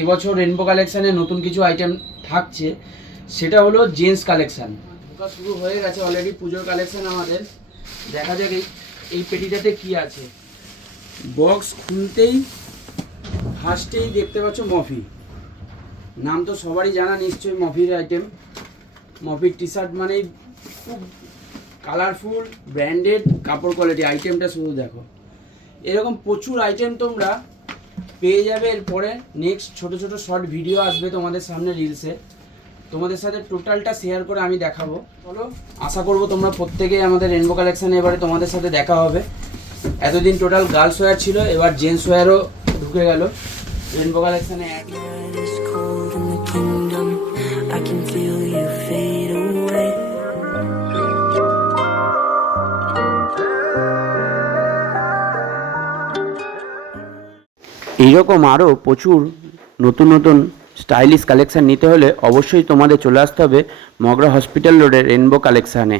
এবছর রেনবো কালেকশানে নতুন কিছু আইটেম থাকছে, সেটা হলো জেন্টস কালেকশান। ঢোকা শুরু হয়ে গেছে অলরেডি পুজোর কালেকশান আমাদের। দেখা যাক এই পেটিটাতে কি আছে। বক্স খুলতেই ফার্স্টেই দেখতে পাচ্ছ মফি। নাম তো সবারই জানা নিশ্চয়ই, মফির আইটেম। মফির টি শার্ট মানেই খুব কালারফুল ব্র্যান্ডেড কাপড় কোয়ালিটি। আইটেমটা শুধু দেখো, এরকম প্রচুর আইটেম তোমরা পেয়ে যাবে। এরপরে নেক্সট ছোট ছোট শর্ট ভিডিও আসবে তোমাদের সামনে রিলসে, তোমাদের সাথে টোটালটা শেয়ার করে আমি দেখাবো। চলো, আশা করবো তোমরা প্রত্যেকেই আমাদের রেনবো কালেকশানে এবারে তোমাদের সাথে দেখা হবে। এতদিন টোটাল গার্লস ওয়্যার ছিল, এবার জেন্টস ওয়্যারও ঢুকে গেল রেনবো কালেকশানে। এইরকম আরও প্রচুর নতুন নতুন স্টাইলিশ কালেকশান নিতে হলে অবশ্যই তোমাদের চলে আসতে হবে মগরা হসপিটাল রোডের রেনবো কালেকশানে।